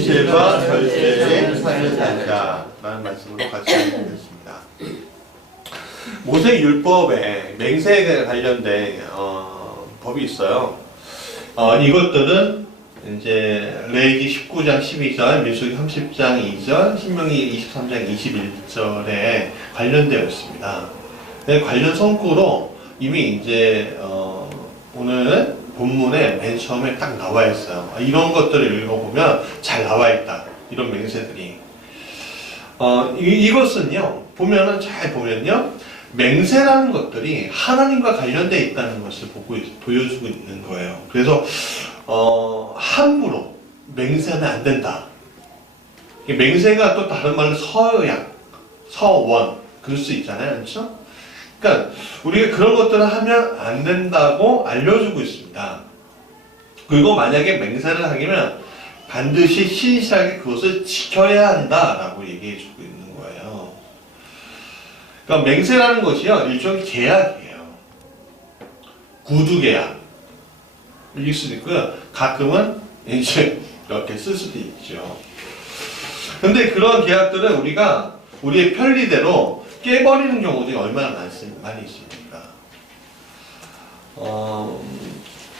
실과 절제의 삶을 살자 라는 말씀으로 같이 읽겠습니다. 모세율법에 맹세에 관련된 법이 있어요. 이것들은 이제 레위기 19장 12절, 민수기 30장 2절, 신명기 23장 21절에 관련되어 있습니다. 관련 성구로 이미 이제 오늘 본문에 맨 처음에 딱 나와 있어요. 이런 것들을 읽어보면 잘 나와 있다. 이런 맹세들이. 이것은요, 잘 보면요, 맹세라는 것들이 하나님과 관련되어 있다는 것을 보여주고 있는 거예요. 그래서, 함부로 맹세하면 안 된다. 맹세가 또 다른 말로 서원, 그럴 수 있잖아요. 그렇죠? 그러니까 우리가 그런 것들을 하면 안 된다고 알려주고 있습니다. 그리고 만약에 맹세를 하기면 반드시 신실하게 그것을 지켜야 한다라고 얘기해주고 있는 거예요. 그러니까 맹세라는 것이요, 일종의 계약이에요. 구두계약 이길 수도 있고요. 가끔은 이제 이렇게 쓸 수도 있죠. 근데 그런 계약들은 우리가 우리의 편리대로 깨버리는 경우들이 얼마나 많이 있습니까?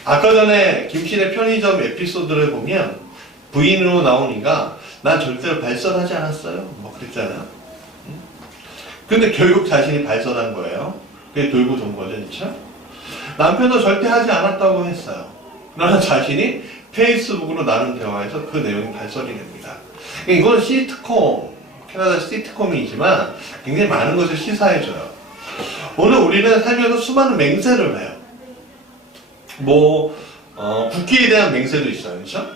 아까 전에 김신의 편의점 에피소드를 보면 부인으로 나오니까 난 절대로 발설하지 않았어요. 뭐 그랬잖아요. 근데 결국 자신이 발설한 거예요. 그게 돌고 돈 거죠, 그렇죠? 남편도 절대 하지 않았다고 했어요. 그러나 자신이 페이스북으로 나눈 대화에서 그 내용이 발설이 됩니다. 이건 캐나다 시트콤이지만 굉장히 많은 것을 시사해줘요. 오늘 우리는 살면서 수많은 맹세를 해요. 국기에 대한 맹세도 있어요. 그렇죠?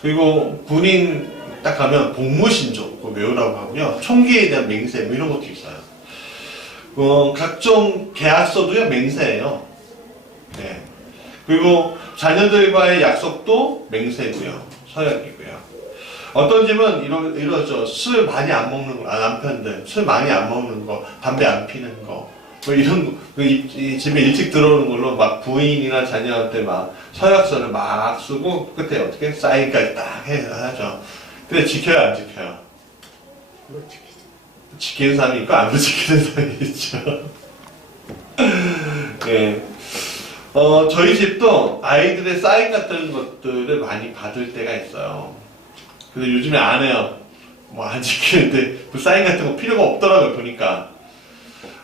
그리고 군인 딱 가면 복무신조 외우라고 하고요. 총기에 대한 맹세 이런 것도 있어요. 각종 계약서도요, 맹세예요. 네. 그리고 자녀들과의 약속도 맹세고요. 서약이고요. 어떤 집은 이러죠. 술 많이 안 먹는 거, 남편들 술 많이 안 먹는 거, 담배 안 피는 거, 뭐 이런 거, 이 집에 일찍 들어오는 걸로 막 부인이나 자녀한테 막 서약서를 막 쓰고 끝에 어떻게 사인까지 딱 하죠. 근데 지켜야 안 지켜요? 지키는 사람이 있고 안 지키는 사람이 있죠. 네. 저희 집도 아이들의 사인 같은 것들을 많이 받을 때가 있어요. 근데 요즘에 안 해요. 안 지키는데 그 사인 같은 거 필요가 없더라고요, 보니까.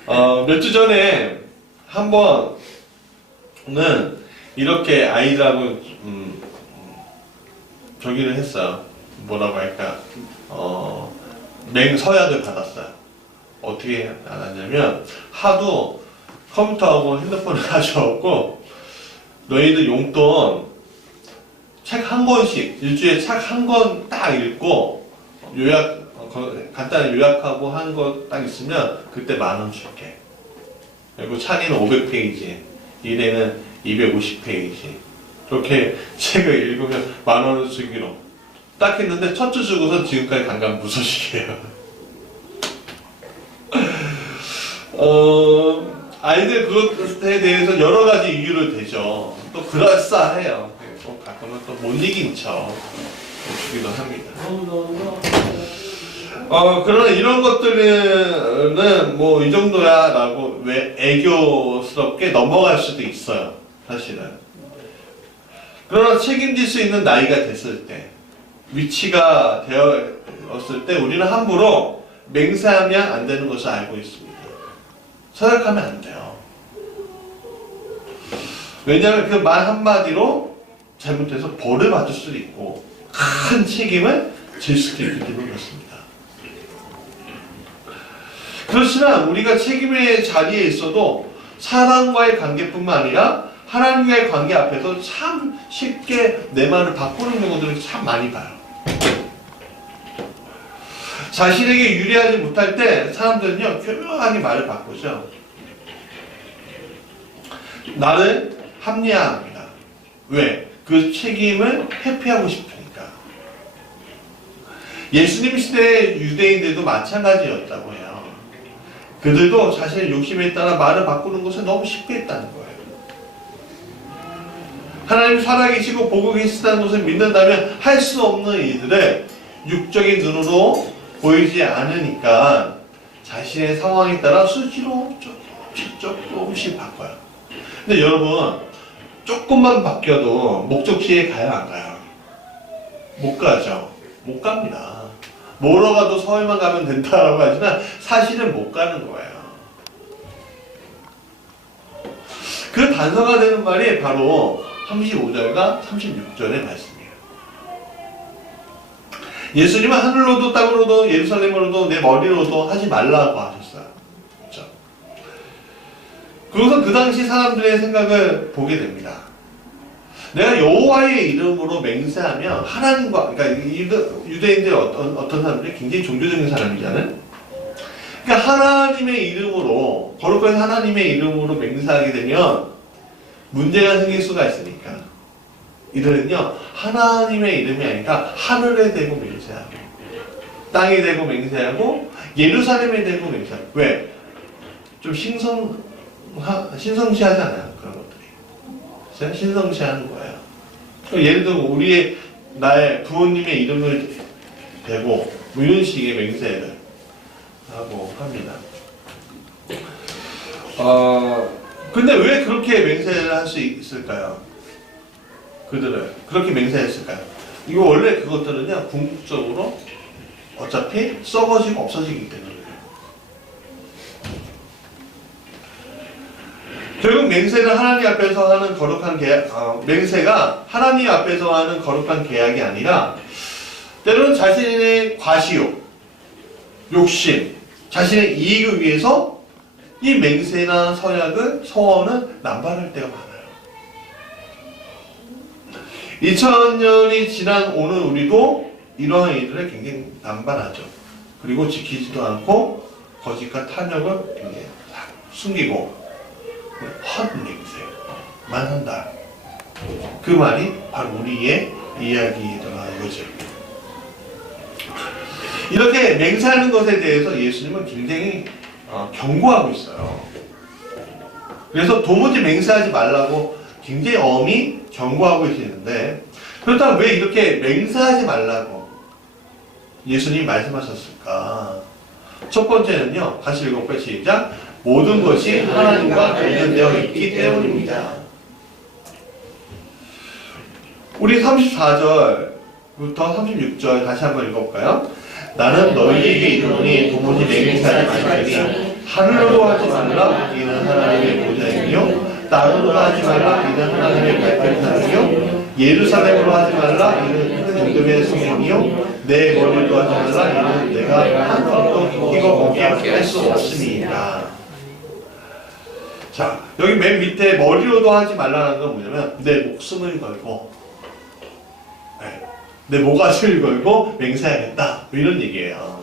몇 주 전에 한 번은 이렇게 아이들하고 저기를 했어요. 뭐라고 할까? 맹서약을 받았어요. 어떻게 알았냐면 하도 컴퓨터하고 핸드폰을 가져왔고 너희들 용돈 책 한 권씩 일주일에 책 한 권 딱 읽고 간단히 요약하고 한 거 딱 있으면 그때 10,000원 줄게. 그리고 찬이는 500페이지, 일에는 250페이지. 그렇게 책을 읽으면 10,000원 주기로 딱 했는데 첫 주 주고선 지금까지 간간무소식이에요. 아이들 그것에 대해서 여러 가지 이유를 대죠. 또 그럴싸해요. 가끔은 또 못 이긴 척 주기도 합니다. 그러나 이런 것들은 이 정도야 라고 왜 애교스럽게 넘어갈 수도 있어요. 사실은. 그러나 책임질 수 있는 나이가 됐을 때, 위치가 되었을 때 우리는 함부로 맹세하면 안 되는 것을 알고 있습니다. 서약하면 안 돼요. 왜냐하면 그 말 한마디로 잘못해서 벌을 받을 수도 있고 큰 책임을 질 수도 있기 때문에 그렇습니다. 그렇지만 우리가 책임의 자리에 있어도 사람과의 관계뿐만 아니라 하나님과의 관계 앞에서 참 쉽게 내 말을 바꾸는 경우들을 참 많이 봐요. 자신에게 유리하지 못할 때 사람들은요, 교묘하게 말을 바꾸죠. 나를 합리화합니다. 왜? 그 책임을 회피하고 싶으니까. 예수님 시대의 유대인들도 마찬가지였다고 해요. 그들도 자신의 욕심에 따라 말을 바꾸는 것을 너무 쉽게 했다는 거예요. 하나님 살아계시고 보고 계시다는 것을 믿는다면 할 수 없는 일들을 육적인 눈으로 보이지 않으니까 자신의 상황에 따라 수시로 조금씩 바꿔요. 근데 여러분, 조금만 바뀌어도 목적지에 가요, 안 가요? 못 가죠. 못 갑니다. 뭐로 가도 서울만 가면 된다라고 하지만 사실은 못 가는 거예요. 그 단서가 되는 말이 바로 35절과 36절의 말씀이에요. 예수님은 하늘로도 땅으로도 예루살렘으로도 내 머리로도 하지 말라고 하셨어요. 그렇죠? 그래서 그 당시 사람들의 생각을 보게 됩니다. 내가 여호와의 이름으로 맹세하면 하나님과, 그러니까 유대인들 어떤 사람들이 굉장히 종교적인 사람이잖아요. 그러니까 하나님의 이름으로, 거룩한 하나님의 이름으로 맹세하게 되면 문제가 생길 수가 있으니까 이들은요, 하나님의 이름이 아니라 하늘에 대고 맹세하고 땅에 대고 맹세하고 예루살렘에 대고 맹세하고. 왜? 좀 신성시하잖아요, 그런 것들이. 신성시하는 거예요. 예를 들어 나의 부모님의 이름을 대고 뭐 이런 식의 맹세를 하고 합니다. 근데 왜 그렇게 맹세를 할 수 있을까요? 그들은 그렇게 맹세했을까요? 이거 원래 그것들은요, 궁극적으로 어차피 썩어지고 없어지기 때문에. 결국 맹세는 하나님 앞에서 하는 거룩한 계약, 맹세가 하나님 앞에서 하는 거룩한 계약이 아니라 때로는 자신의 과시욕, 욕심, 자신의 이익을 위해서 이 맹세나 서원을 남발할 때가 많아요. 2000년이 지난 오늘 우리도 이러한 일들을 굉장히 남발하죠. 그리고 지키지도 않고 거짓과 탐욕을 굉장히 숨기고 헛맹세만 한다. 그 말이 바로 우리의 이야기더라 이거죠. 이렇게 맹세하는 것에 대해서 예수님은 굉장히 경고하고 있어요. 그래서 도무지 맹세하지 말라고 굉장히 엄히 경고하고 계시는데, 그렇다면 왜 이렇게 맹세하지 말라고 예수님이 말씀하셨을까? 첫 번째는요, 같이 읽어볼까요? 시작. 모든 것이 하나님과 관련되어 있기 때문입니다. 우리 34절부터 36절 다시 한번 읽어볼까요? 나는 너희에게 이르노니 도무지 맹세하지 말지니 하늘로 하지 말라 이는 하나님의 보좌이며 땅으로 하지 말라 이는 하나님의 발표산이요 예루살렘으로 하지 말라 이는 큰 임금의 성행이요 내 머리로 하지 말라 이는 내가 한 번도 이거 보게 할 수 없음이니라. 자, 여기 맨 밑에 머리로도 하지 말라는 건 뭐냐면 내 목숨을 걸고 내 모가지를 걸고 맹세하겠다, 뭐 이런 얘기예요.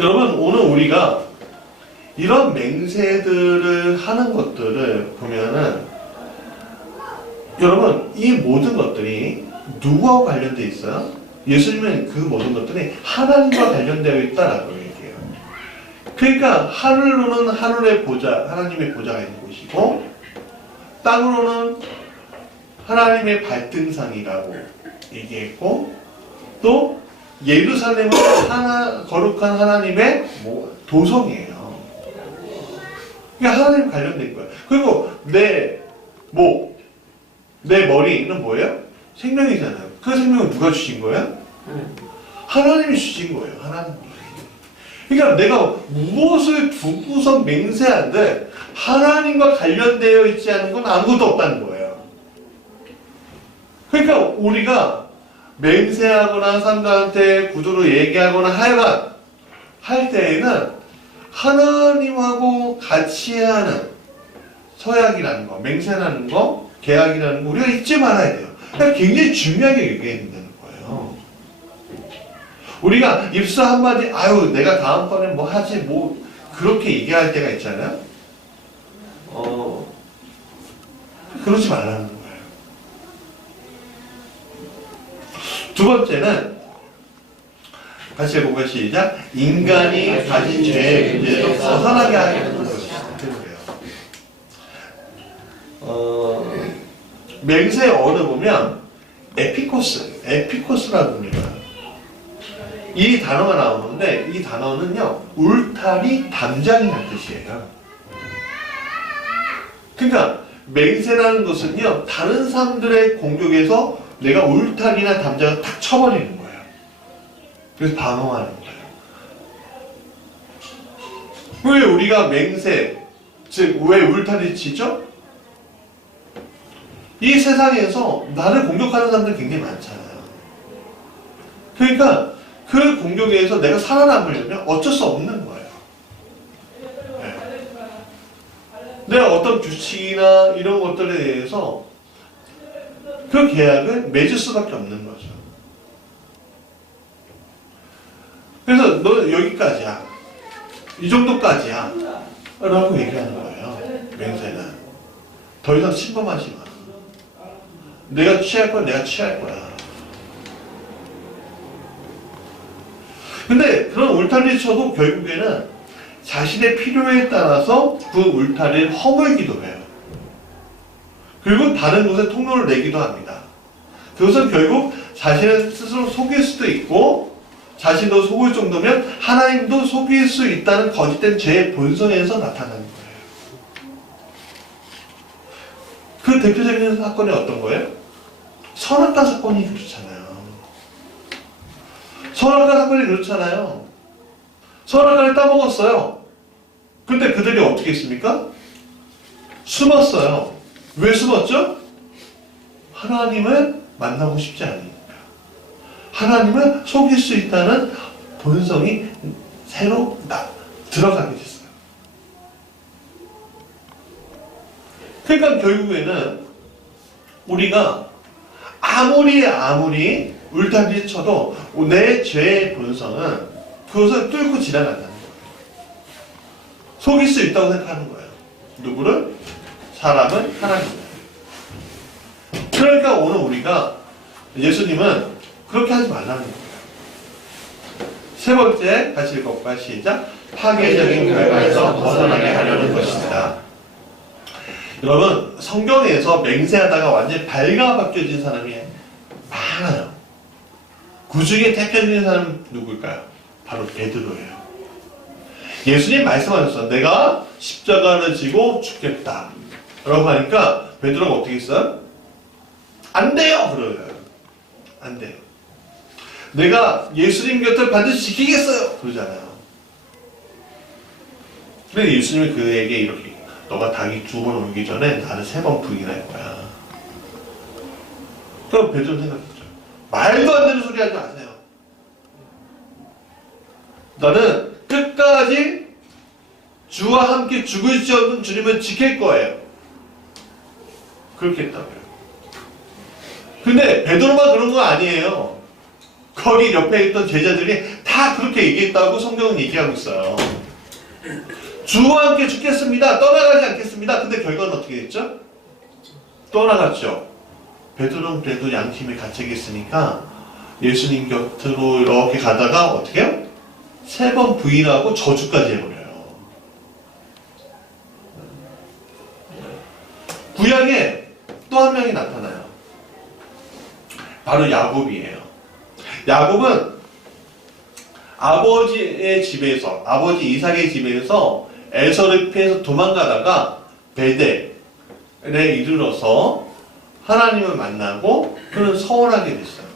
여러분, 오늘 우리가 이런 맹세들을 하는 것들을 보면은 여러분, 이 모든 것들이 누구와 관련되어 있어요? 예수님은 그 모든 것들이 하나님과 관련되어 있다라고 얘기해요. 그러니까 하늘로는 하늘의 보좌, 하나님의 보좌가 있는 곳이고, 땅으로는 하나님의 발등상이라고 얘기했고, 또 예루살렘은 거룩한 하나님의 도성이에요. 그러니까 하나님 관련된 거예요. 그리고 내 머리는 뭐예요? 생명이잖아요. 그 생명은 누가 주신 거예요? 하나님이 주신 거예요. 하나님이. 그러니까 내가 무엇을 두고서 맹세한데 하나님과 관련되어 있지 않은 건 아무것도 없다는 거예요. 그러니까 우리가 맹세하거나 사람들한테 구두로 얘기하거나 하여간 할 때에는 하나님하고 같이 하는 서약이라는 거, 맹세라는 거, 계약이라는 거 우리가 잊지 말아야 돼요. 그러니까 굉장히 중요하게 얘기해야 된다는 거예요. 우리가 입술 한마디, 아유 내가 다음번에 뭐 하지, 뭐 그렇게 얘기할 때가 있잖아요. 그러지 말라는 거예요. 두 번째는 같이 해볼까요? 시작. 인간이 가진 죄의 문제에서 벗어나게 하는 것이다. 맹세어를 보면 에피코스라고 합니다. 이 단어가 나오는데 이 단어는요 울타리 담장이라는 뜻이에요. 그러니까 맹세라는 것은요 다른 사람들의 공격에서 내가 울타리나 담장을 탁 쳐버리는 거예요. 그래서 방어하는 거예요. 왜 우리가 맹세, 즉 왜 울타리 치죠? 이 세상에서 나를 공격하는 사람들 굉장히 많잖아요. 그러니까 그 공격에서 내가 살아남으려면 어쩔 수 없는 거예요. 네. 내가 어떤 규칙이나 이런 것들에 대해서 그 계약을 맺을 수밖에 없는 거죠. 그래서 너 여기까지야. 이 정도까지야. 라고 얘기하는 거예요. 맹세는. 더 이상 침범하지 마. 내가 취할 건 내가 취할 거야. 근데 그런 울타리를 쳐도 결국에는 자신의 필요에 따라서 그 울타리를 허물기도 해요. 그리고 다른 곳에 통로를 내기도 합니다. 그것은 결국 자신을 스스로 속일 수도 있고 자신도 속을 정도면 하나님도 속일 수 있다는 거짓된 죄의 본성에서 나타나는 거예요. 그 대표적인 사건이 어떤 거예요? 선악과 사건이 그렇잖아요. 선악과 사건이 그렇잖아요. 선악과를 따먹었어요. 근데 그들이 어떻게 했습니까? 숨었어요. 왜 숨었죠? 하나님을 만나고 싶지 않으니까. 하나님을 속일 수 있다는 본성이 새로 들어가게 됐어요. 그러니까 결국에는 우리가 아무리 울타리를 쳐도 내 죄의 본성은 그것을 뚫고 지나간다는 거예요. 속일 수 있다고 생각하는 거예요. 누구를? 사람은 하나님을. 그러니까 오늘 우리가 예수님은 그렇게 하지 말라는 거예요. 세 번째 같이 읽어볼까요? 시작. 파괴적인 결과에서 벗어나게 하려는 것입니다. 여러분 성경에서 맹세하다가 완전히 발가벗겨진 사람이 많아요. 그 중에 대표적인 사람은 누굴까요? 바로 베드로예요. 예수님 말씀하셨어. 내가 십자가를 지고 죽겠다 라고 하니까 베드로가 어떻게 했어요? 안 돼요! 그러요. 안 돼요. 내가 예수님 곁을 반드시 지키겠어요! 그러잖아요. 근데 예수님이 그에게 이렇게 너가 닭이 2번 울기 전에 나를 3번 부인할 거야. 그럼 베드로 생각했죠. 말도 안 되는 소리 하지 마세요. 나는 끝까지 주와 함께 죽을지어든 주님을 지킬 거예요. 그렇게 했다고요. 근데 베드로만 그런 거 아니에요. 거기 옆에 있던 제자들이 다 그렇게 얘기했다고 성경은 얘기하고 있어요. 주와 함께 죽겠습니다. 떠나가지 않겠습니다. 근데 결과는 어떻게 됐죠? 떠나갔죠. 베드로는 그래도 양심에 갇혀있으니까 예수님 곁으로 이렇게 가다가 어떻게 해요? 3번 부인하고 저주까지 해버려요. 구약에 또 한 명이 나타나요. 바로 야곱이에요. 야곱은 아버지의 집에서, 아버지 이삭의 집에서 에서를 피해서 도망가다가 베델에 이르러서 하나님을 만나고 그는 서원하게 됐어요.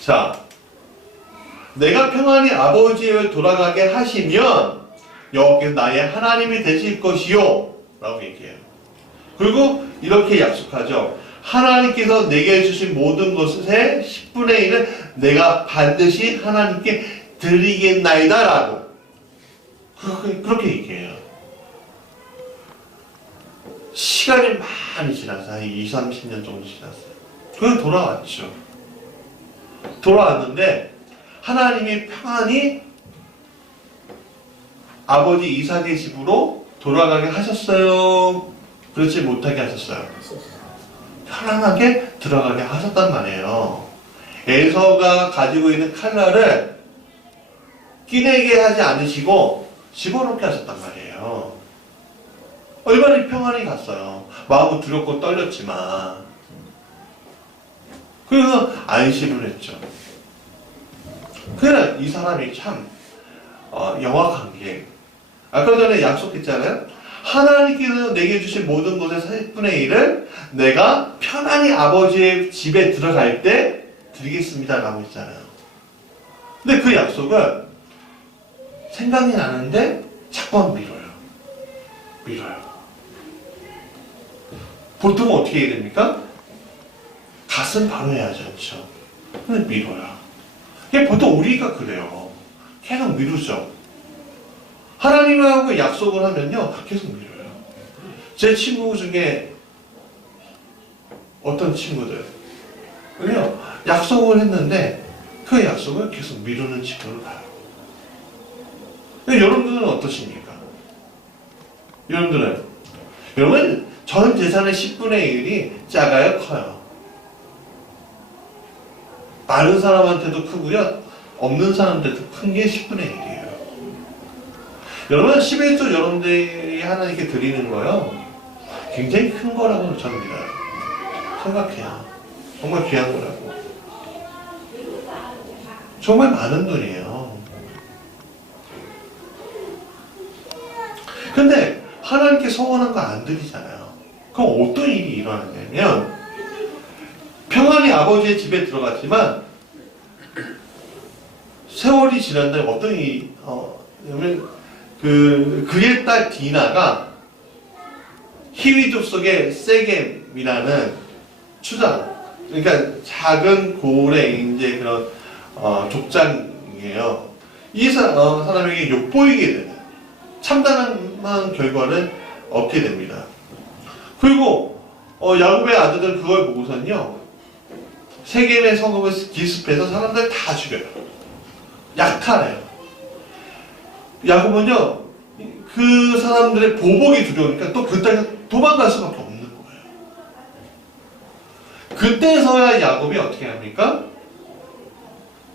자, 내가 평안히 아버지에 돌아가게 하시면 여호와께서 나의 하나님이 되실 것이요 라고 얘기해요. 그리고 이렇게 약속하죠. 하나님께서 내게 주신 모든 것의 10분의 1을 내가 반드시 하나님께 드리겠나이다 라고 그렇게 얘기해요. 시간이 많이 지났어요. 20, 30년 정도 지났어요. 그래서 돌아왔죠. 돌아왔는데 하나님이 평안히 아버지 이삭의 집으로 돌아가게 하셨어요? 그렇지 못하게 하셨어요? 편안하게 들어가게 하셨단 말이에요. 에서가 가지고 있는 칼날을 끼내게 하지 않으시고 집어넣게 하셨단 말이에요. 얼마나 평안히 갔어요. 마음은 두렵고 떨렸지만. 그래서 안심을 했죠. 그래, 이 사람이 참 영악한 게, 아까 전에 약속했잖아요. 하나님께서 내게 주신 모든 것의 10분의 1을 내가 편안히 아버지의 집에 들어갈 때 드리겠습니다 라고 했잖아요. 근데 그 약속은 생각이 나는데 자꾸만 밀어요. 보통 어떻게 해야 됩니까? 갓은 바로 해야지 않죠. 근데 밀어요. 이게 보통 우리가 그래요. 계속 미루죠. 하나님하고 약속을 하면요, 계속 밀어요. 제 친구 중에 어떤 친구들, 그래요. 약속을 했는데 그 약속을 계속 미루는 친구를 봐요. 여러분들은 어떠십니까? 여러분, 전 재산의 10분의 1이 작아요, 커요? 많은 사람한테도 크고요, 없는 사람한테도 큰 게 10분의 1이에요. 여러분, 11조 여러분들이 하나님께 드리는 거요, 굉장히 큰 거라고 저는 믿어요. 생각해요. 정말 귀한 거라고. 정말 많은 돈이에요. 근데 하나님께 서원한 거 안 드리잖아요. 그럼 어떤 일이 일어나냐면, 평안히 아버지의 집에 들어갔지만 세월이 지난 다음에 어떤 일이 그의 딸 디나가 히위족 속의 세겜이라는 추장, 그러니까 작은 고을의 이제 그런 족장이에요. 이 사람에게 욕보이게 되는 참담한 결과를 얻게 됩니다. 그리고 야곱의 아들들은 그걸 보고서는요, 세겜의 성읍을 기습해서 사람들 다 죽여요. 약탈해요. 야곱은요, 그 사람들의 보복이 두려우니까 또 그 땅에 도망갈 수밖에 없는 거예요. 그때서야 야곱이 어떻게 합니까?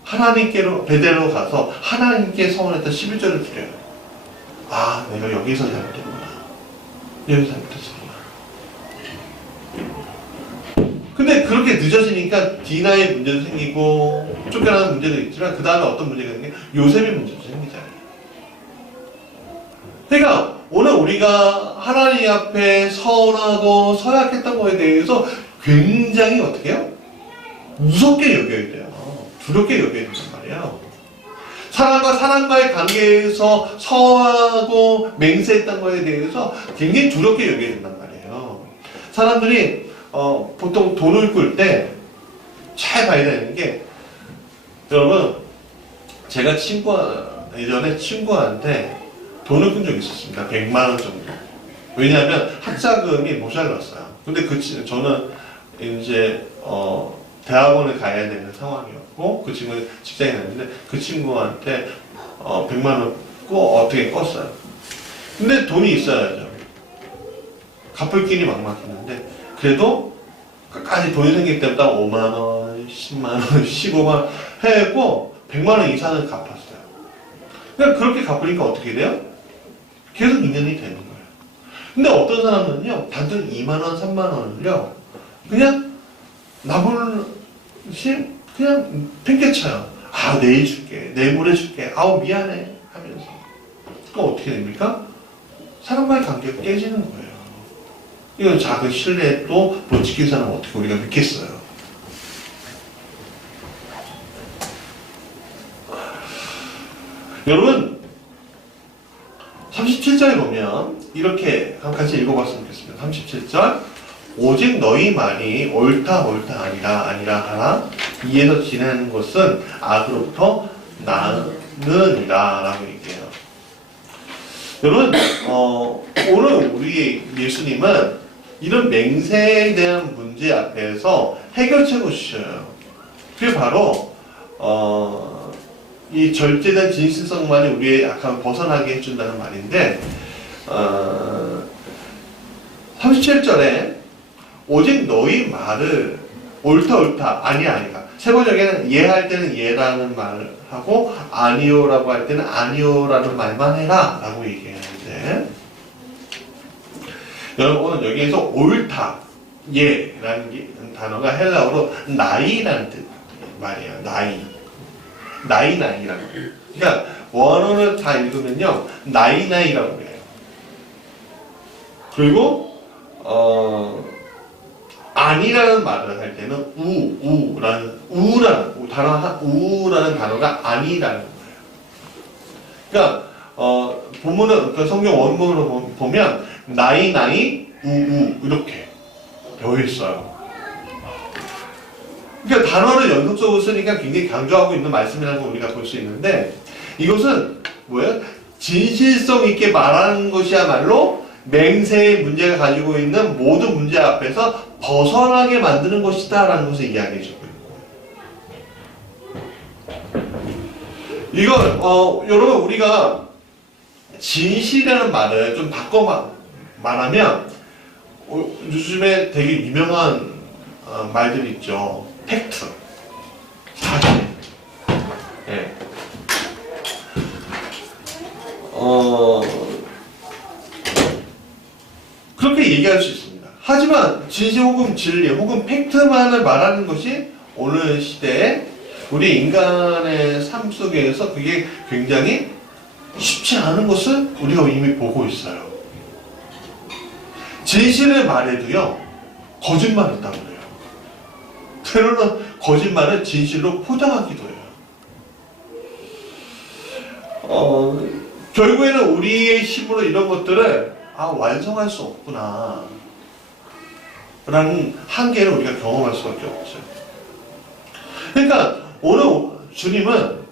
하나님께로 베델로 가서 하나님께 서원했던 11절을 드려요. 아, 내가 여기서 잘못했구나. 여기서 잘못했구나. 근데 그렇게 늦어지니까 디나의 문제도 생기고 쫓겨나는 문제도 있지만 그 다음에 어떤 문제가 있는 게 요셉의 문제도 생기잖아요. 그러니까 오늘 우리가 하나님 앞에 서운하고 서약했던 거에 대해서 굉장히 어떻게 해요? 무섭게 여겨야 돼요. 두렵게 여겨야 된단 말이에요. 사람과 사람과의 관계에서 서하고 맹세했던 거에 대해서 굉장히 두렵게 여겨야 된단 말이에요. 사람들이 보통 돈을 꿀 때 잘 봐야 되는 게, 여러분, 제가 예전에 친구한테 돈을 꾼 적이 있었습니다. 100만 원 정도. 왜냐하면 학자금이 모자랐어요. 근데 저는 이제 대학원을 가야 되는 상황이었고, 그 친구는 직장에 다녔는데 그 친구한테 100만 원 어떻게 껐어요. 근데 돈이 있어야죠. 갚을 길이 막막했는데, 그래도 끝까지 돈이 생길 때부터 5만 원, 10만 원, 15만 원 해고 100만 원 이상은 갚았어요. 그러니까 그렇게 갚으니까 어떻게 돼요? 계속 2년이 되는 거예요. 근데 어떤 사람은요, 단돈 2만 원, 3만 원을요, 그냥 나몰라시 그냥 팽개쳐요. 아, 내일 줄게, 내일 모레 줄게, 아우 미안해 하면서. 그럼 어떻게 됩니까? 사람과의 관계가 깨지는 거예요. 이건 작은 신뢰 또 못 지킨 사람은 어떻게 우리가 믿겠어요? 여러분, 37절에 보면 이렇게 같이 읽어봤으면 좋겠습니다. 37절, 오직 너희 말이 옳다 아니라 하나 이에서 지내는 것은 악으로부터 나느니라 라고 얘기해요. 여러분, 오늘 우리 예수님은 이런 맹세에 대한 문제 앞에서 해결책을 주셔요. 그게 바로 이 절제된 진실성만이 우리의 약함을 벗어나게 해준다는 말인데, 37절에 오직 너희 말을 옳다 아니야 세 번역에는 예할 때는 예라는 말을 하고 아니요라고 할 때는 아니요라는 말만 해라 라고 얘기하는데, 여러분 오늘 여기에서 옳다, 예라는 단어가 헬라어로 나이라는 뜻 말이에요. 나이라는 거예요. 그러니까 원어를 다 읽으면요 나이라고 해요. 그리고 아니라는 말을 할 때는 우라는 단어가 아니라는 거예요. 그러니까 본문은 그 성경 원문으로 보면 나이 이렇게 되어 있어요. 그러니까 단어를 연속적으로 쓰니까 굉장히 강조하고 있는 말씀이라는 걸 우리가 볼 수 있는데 이것은 뭐예요? 진실성 있게 말하는 것이야말로 맹세의 문제가 가지고 있는 모든 문제 앞에서 벗어나게 만드는 것이다 라는 것을 이야기해 주고 있는 거예요. 이건 여러분 우리가 진실이라는 말을 좀 바꿔 말하면 요즘에 되게 유명한 말들이 있죠. 팩트, 사실. 네. 그렇게 얘기할 수 있습니다. 하지만 진실 혹은 진리 혹은 팩트만을 말하는 것이 오늘 시대에 우리 인간의 삶 속에서 그게 굉장히 쉽지 않은 것을 우리가 이미 보고 있어요. 진실을 말해도요 거짓말 했다고 그래요. 때로는 거짓말을 진실로 포장하기도 해요. 결국에는 우리의 힘으로 이런 것들을 완성할 수 없구나 라는 한계를 우리가 경험할 수밖에 없어요. 그러니까 오늘 주님은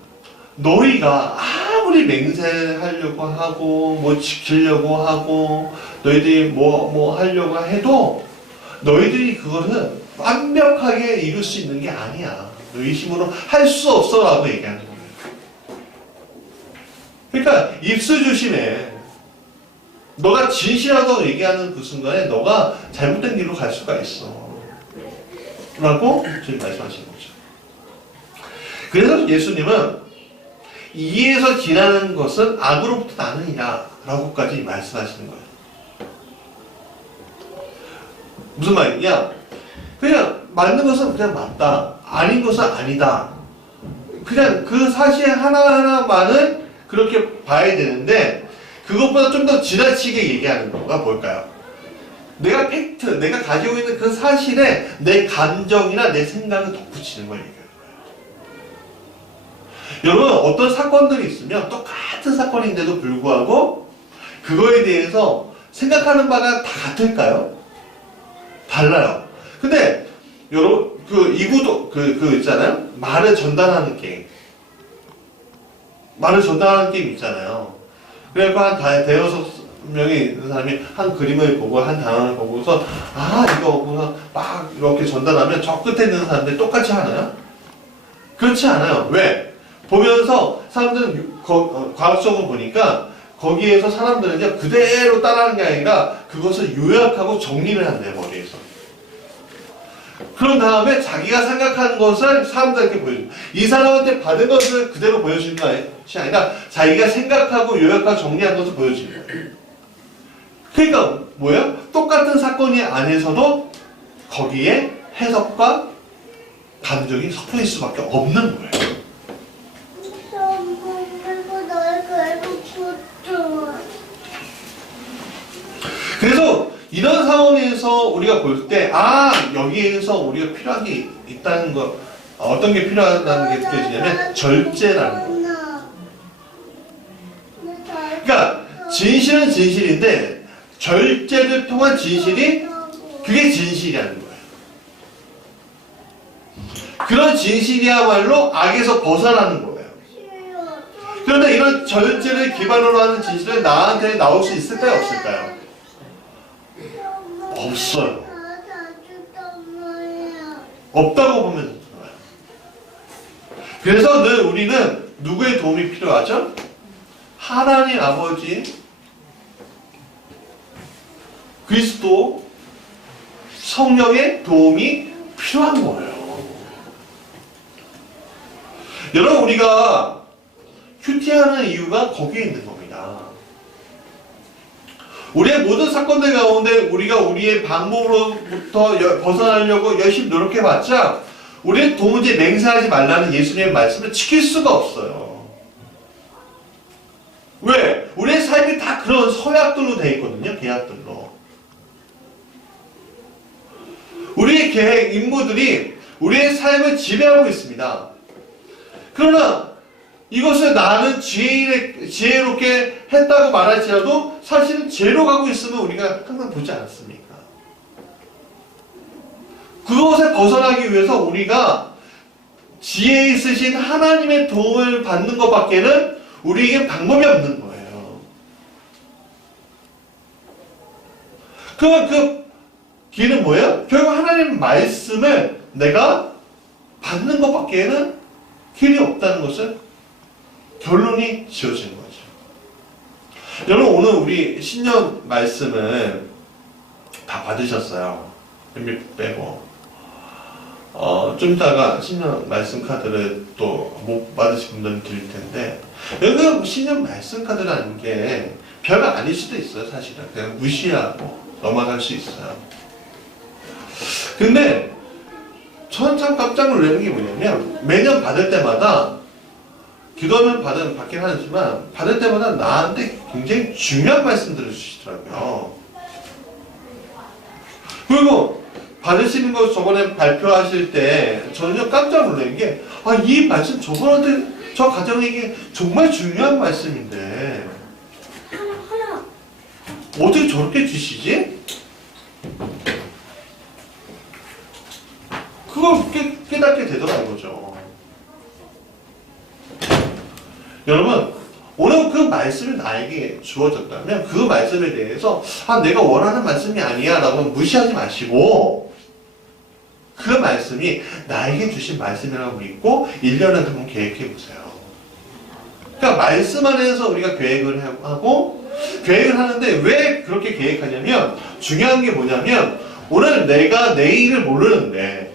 너희가 아무리 맹세하려고 하고 뭐 지키려고 하고 너희들이 뭐 하려고 해도 너희들이 그것은 완벽하게 이룰 수 있는 게 아니야. 너희 힘으로 할 수 없어 라고 얘기하는 거예요. 그러니까 입술 조심해. 너가 진실하다고 얘기하는 그 순간에 너가 잘못된 길로 갈 수가 있어 라고 지금 말씀하시는 거죠. 그래서 예수님은 이에서 지나는 것은 악으로부터 나느니라 라고까지 말씀하시는 거예요. 무슨 말이냐? 그냥 맞는 것은 그냥 맞다, 아닌 것은 아니다. 그냥 그 사실 하나하나만을 그렇게 봐야 되는데 그것보다 좀 더 지나치게 얘기하는 거가 뭘까요? 내가 팩트, 내가 가지고 있는 그 사실에 내 감정이나 내 생각을 덧붙이는 걸 얘기하는 거예요. 여러분 어떤 사건들이 있으면 똑같은 사건인데도 불구하고 그거에 대해서 생각하는 바가 다 같을까요? 달라요. 근데 여러분 그 이구도 그 있잖아요. 말을 전달하는 게임. 말을 전달하는 게임 있잖아요. 그래서 한 대여섯 명이 있는 사람이 한 그림을 보고 한 단어를 보고서 이거 보고서 막 이렇게 전달하면 저 끝에 있는 사람들이 똑같이 하나요? 그렇지 않아요. 왜? 보면서 사람들은 과학적으로 보니까 거기에서 사람들은 이제 그대로 따라하는 게 아니라 그것을 요약하고 정리를 한대요, 머리에서. 그런 다음에 자기가 생각한 것을 사람들에게 보여줍니다. 이 사람한테 받은 것을 그대로 보여주는 것이 아니라 자기가 생각하고 요약하고 정리한 것을 보여주는 거예요. 그러니까 뭐예요? 똑같은 사건이 안에서도 거기에 해석과 감정이 섞여 있을 수밖에 없는 거예요. 그래서 이런 상황에서 우리가 볼 때 여기에서 우리가 필요한 게 있다는 거, 어떤 게 필요하다는 게 느껴지냐면 절제라는 거. 그러니까 진실은 진실인데 절제를 통한 진실이 그게 진실이라는 거예요. 그런 진실이야말로 악에서 벗어나는 거예요. 그런데 이런 절제를 기반으로 하는 진실은 나한테 나올 수 있을까요? 없을까요? 없어요. 없다고 보면 좋아요. 그래서 늘 우리는 누구의 도움이 필요하죠? 하나님 아버지, 그리스도, 성령의 도움이 필요한 거예요. 여러분 우리가 큐티하는 이유가 거기에 있는 겁니다. 우리의 모든 사건들 가운데 우리가 우리의 방법으로부터 벗어나려고 열심히 노력해봤자 우리는 도무지 맹세하지 말라는 예수님의 말씀을 지킬 수가 없어요. 왜? 우리의 삶이 다 그런 서약들로 되어 있거든요. 계약들로. 우리의 계획, 임무들이 우리의 삶을 지배하고 있습니다. 그러나 이것을 나는 지혜롭게 했다고 말할지라도 사실은 죄로 가고 있으면 우리가 항상 보지 않습니까? 그것에 벗어나기 위해서 우리가 지혜 있으신 하나님의 도움을 받는 것밖에는 우리에게 방법이 없는 거예요. 그 길은 뭐예요? 결국 하나님 말씀을 내가 받는 것밖에는 길이 없다는 것을 결론이 지어진 거죠. 여러분 오늘 우리 신년 말씀을 다 받으셨어요. 몇 빼고 좀 이따가 신년 말씀 카드를 또 못 받으신 분들은 드릴 텐데 여러분 신년 말씀 카드라는 게 별거 아닐 수도 있어요. 사실은 그냥 무시하고 넘어갈 수 있어요. 근데 저는 참 깜짝 놀라는 게 뭐냐면 매년 받을 때마다 기도하면 받긴 하지만 받을 때마다 나한테 굉장히 중요한 말씀들을 주시더라고요. 그리고 받으시는 거 저번에 발표하실 때 저는 깜짝 놀란 게 이 말씀 저분한테 저 가정에게 정말 중요한 말씀인데 어떻게 저렇게 주시지? 그걸 깨닫게 되더라는 거죠. 여러분 오늘 그 말씀이 나에게 주어졌다면 그 말씀에 대해서 내가 원하는 말씀이 아니야 라고 무시하지 마시고 그 말씀이 나에게 주신 말씀이라고 믿고 1년을 한번 계획해 보세요. 그러니까 말씀 안에서 우리가 계획을 하고 계획을 하는데 왜 그렇게 계획하냐면 중요한 게 뭐냐면 오늘 내가 내일을 모르는데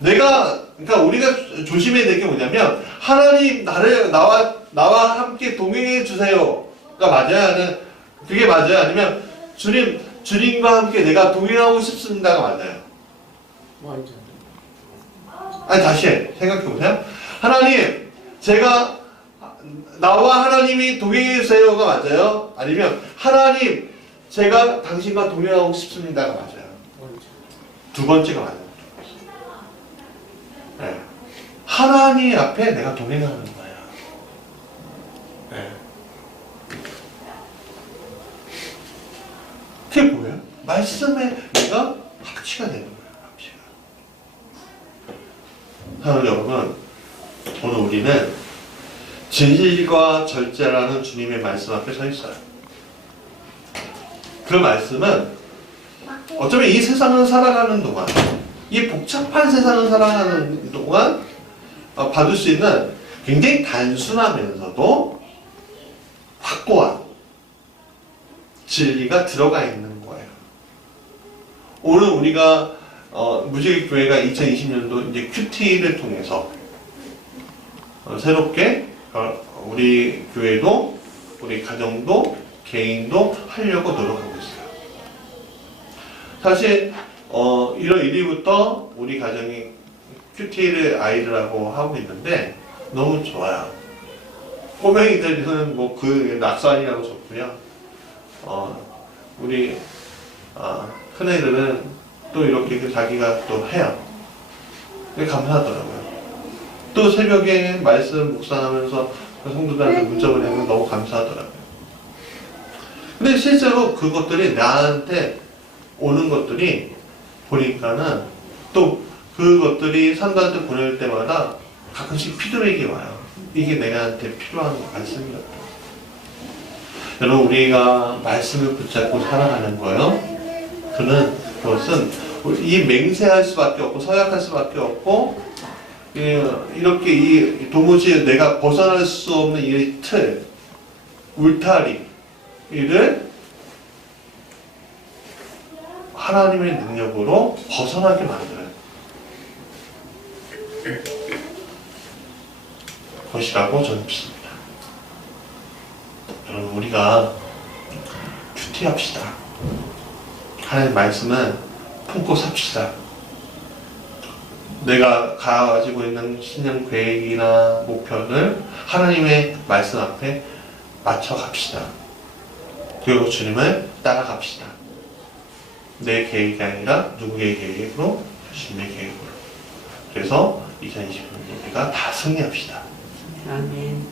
그러니까 우리가 조심해야 될 게 뭐냐면 하나님 나와 함께 동행해 주세요가 맞아야 그게 맞아요? 아니면 주님과 함께 내가 동행하고 싶습니다가 맞아요? 먼저. 아니 다시 생각해 보세요. 하나님 나와 하나님이 동행해 주세요가 맞아요? 아니면 하나님 제가 당신과 동행하고 싶습니다가 맞아요? 먼저. 두 번째가 맞아요. 네. 하나님 앞에 내가 동행하는 거야. 네. 그게 뭐예요? 말씀에 내가 합치가 되는 거예요. 합치가. 사랑하는 여러분, 오늘 우리는 진실과 절제라는 주님의 말씀 앞에 서 있어요. 그 말씀은 어쩌면 이 세상을 살아가는 동안 이 복잡한 세상을 살아가는 동안 받을 수 있는 굉장히 단순하면서도 확고한 진리가 들어가 있는 거예요. 오늘 우리가 무지개 교회가 2020년도 이제 큐티를 통해서 새롭게 우리 교회도 우리 가정도 개인도 하려고 노력하고 있어요. 사실 1월 1일부터 우리 가정이 큐티를 아이들하고 하고 있는데 너무 좋아요. 꼬맹이들은 뭐 그 낙산이라고 좋고요. 우리 큰애들은 또 이렇게 자기가 또 해요. 그게 감사하더라고요. 또 새벽에 말씀 묵상하면서 성도들한테 문자 보내는 거 너무 감사하더라고요. 근데 실제로 그것들이 나한테 오는 것들이 보니까는 또 그것들이 산다한테 보낼 때마다 가끔씩 피드백이 와요. 이게 내가한테 필요한 말씀이었다. 여러분 우리가 말씀을 붙잡고 살아가는 거요. 그것은 이 맹세할 수밖에 없고 서약할 수밖에 없고 이렇게 도무지 내가 벗어날 수 없는 이 틀, 울타리를 하나님의 능력으로 벗어나게 만들어요. 것이라고 저는 믿습니다. 여러분 우리가 투입합시다. 하나님 말씀은 품고 삽시다. 내가 가지고 있는 신년 계획이나 목표를 하나님의 말씀 앞에 맞춰 갑시다. 그리고 주님을 따라갑시다. 내 계획이 아니라 누구의 계획으로? 주님의 계획으로. 그래서 2020년 우리가 다 승리합시다. 아멘.